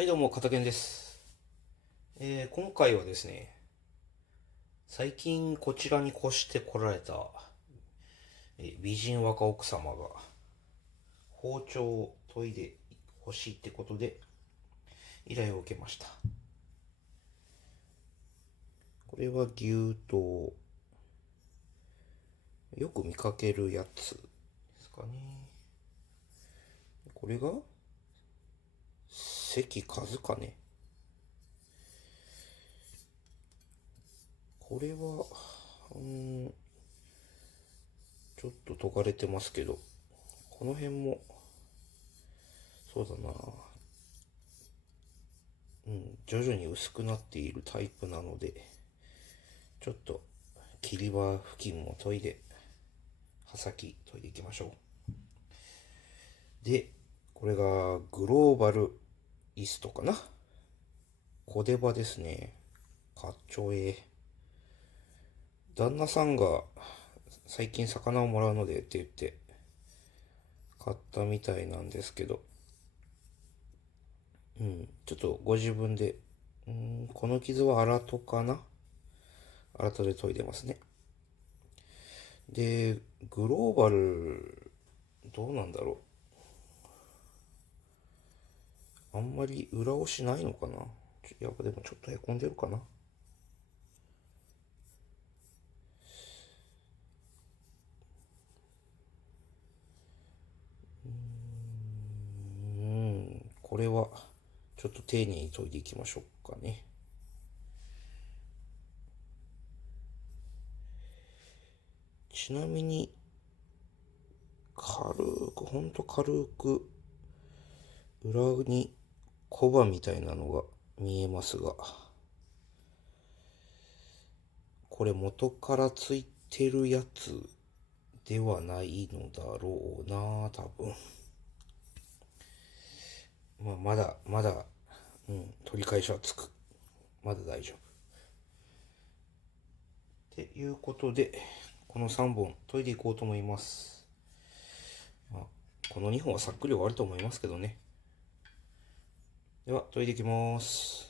はい、どうも、片健です。今回はですね、最近こちらに越してこられた、美人若奥様が包丁を研いで欲しいってことで依頼を受けました。これは牛刀。よく見かけるやつですかね。これが関和金。これは、ちょっと研がれてますけど、この辺も、そうだな、徐々に薄くなっているタイプなので、ちょっと切り刃付近も研いで、刃先研いでいきましょう。で、これがグローバルイストかな。小出刃ですね。かっちょええ。旦那さんが最近魚をもらうのでって言って買ったみたいなんですけど、ちょっとご自分で、この傷は荒戸かな。荒戸で研いでますね。で、グローバル、どうなんだろう。あんまり裏押しないのかな。やっぱでもちょっとへこんでるかな。これはちょっと丁寧に研いでいきましょうかね。ちなみに、軽く、ほんと軽く、裏にコバみたいなのが見えますが、これ元からついてるやつではないのだろうな、多分。まだ、取り返しはつく。まだ大丈夫。っていうことで、この3本研いでいこうと思います。この2本はさっくり終わると思いますけどね。では、研いでいきます。